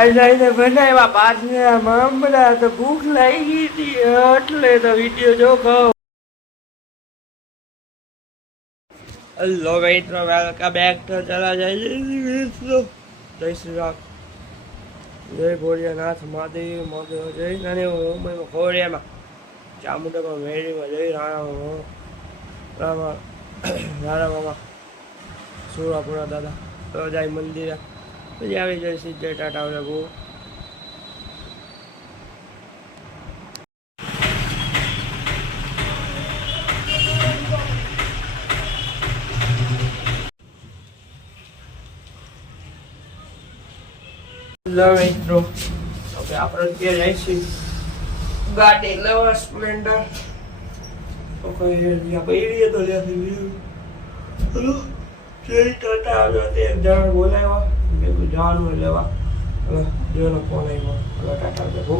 આજે બનાવ્યા પાછળ મમરા તો ભૂખ લાગી હતી એટલે તો વિડીયો જો કહું. હેલો મિત્રો, વેલકમ બેક તો ચલા જાય જય શ્રી રામ, જય ભોળિયાનાથ મહાદેવ મહાદેવ જય નાની મુંબઈમાં ખોડિયામાં ચામુંડામાં મેળીમાં જય રાણા મામા સુરાપુરા દાદા તો જાય મંદિરે પછી આવી જાય સીધે ટાટા બહુ મિત્રો. ઓકે, આપણે ત્યાં જઈશું ગાડી લેવા સ્પ્લેન્ડર. ઓકે, જ્યાં પડી તો ત્યાંથી હલો જય ટાટા આવ્યો તે એક જણ બોલાવ્યો મેં જવાનું લેવા. હવે જોનો ફોન આવ્યો. હલો ટાટા બહુ.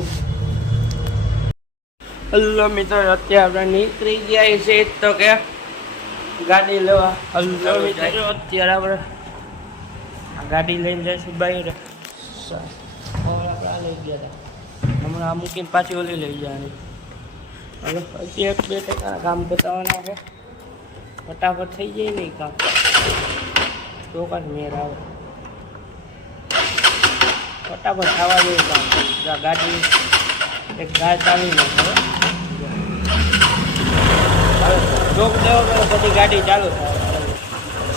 હલો મિત્રો, અત્યારે આપણે નીકળી ગયા છે તો કે ગાડી લેવા. હલો મિત્રો, અત્યારે આપણે ગાડી લઈને જઈશું બહાર. આપણે લઈ ગયા હતા હમણાં આ મૂકીને પાછી ઓલી લઈ જવાની. હવે હજી 1-2% કામ બતાવવાના છે. ફટાફટ થઈ જાય નહીં કામ તો કાંઈ મેર આવે. ફટાફટ થવા જેવું કામ. ગાડી એક ગાય ચાલી નાખે. હવે ચોક દેવો કરો પછી ગાડી ચાલુ થાય.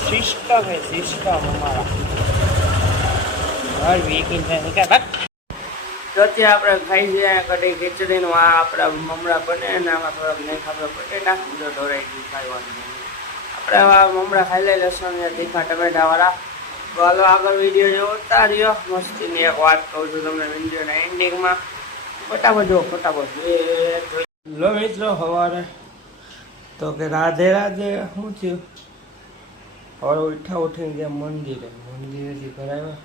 સિસ્ટમ હે સિસ્ટમ અમારા હર વીકિંગ થાય કે તો અત્યારે આપણે ખાઈ જઈએ કઢી ખીચડીનું. આ આપણા મમરા બને ને આમાં થોડાક નહીં ખબર બટેટા બીજો ઢોરાઈ ગયું ખાવાનું. આપણે આવા મમરા ખાઈ લઈ લસણ ને તીખા ટમેટાવાળા. તો હાલો આગળ વિડીયો જોતા રહ્યો. મસ્તીની એક વાત કહું છું તમને વિડીયોના એન્ડિંગમાં. ફટાફટ જો ફટાફટ લો મિત્રો. સવારે તો કે રાધે રાધે શું થયું. સવારે ઉઠીને ગયા મંદિરેથી કરાવ્યા.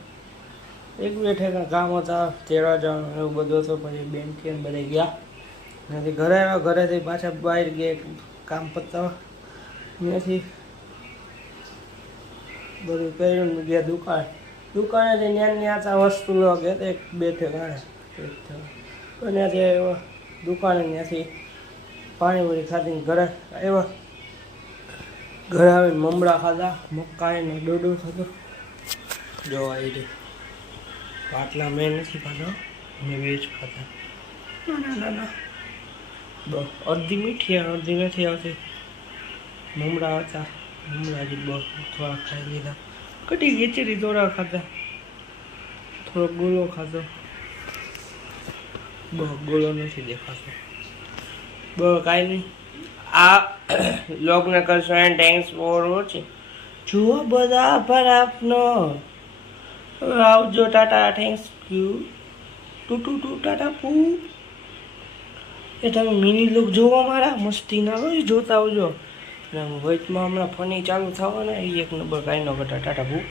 એક બેઠે કામ હતા તેડા જણ એવું બધું હતું. પછી બેનથી બધા ગયા ત્યાંથી ઘરે આવ્યા. ઘરેથી પાછા બહાર ગયા કામ પતાવવા. ત્યાંથી બધું કર્યું ગયા દુકાનેથી ત્યાં વસ્તુ લો ગયા એક બેઠે ગાણે. ત્યાંથી આવ્યા દુકાને. ત્યાંથી પાણીપુરી ખાધીને ઘરે આવ્યા. ઘરે આવીને મમરા ખાધા. મકાઈને ડોડું થતું જોવા આવી રહ્યું. પાટલા મેં નથી ખાધા, મેં વેજ ખાધા. ના બસ અડધી મીઠી અડધી નથી આવતી. મમરા હતા મમરાજી બસ થોડા ખાઈ લીધા. કઢી ખીચડી થોડા ખાધા. થોડો ગોળો ખાધો. બસ ગોળો નથી દેખાતો. બસ કાંઈ નહીં. આ લોગને કરશો એન્ડ થેન્ક્સ ફોર વોચિંગ. જુઓ બધા આભાર આપનો. આવજો tata thanks you too tata પૂ. એ તમે મિની લુક જોવો મારા મસ્તી ના હોય જોતા આવજો. વચમાં હમણાં ફની ચાલુ થવાના એ એક નંબર કાંઈ ન ઘટા ટાટા પૂ.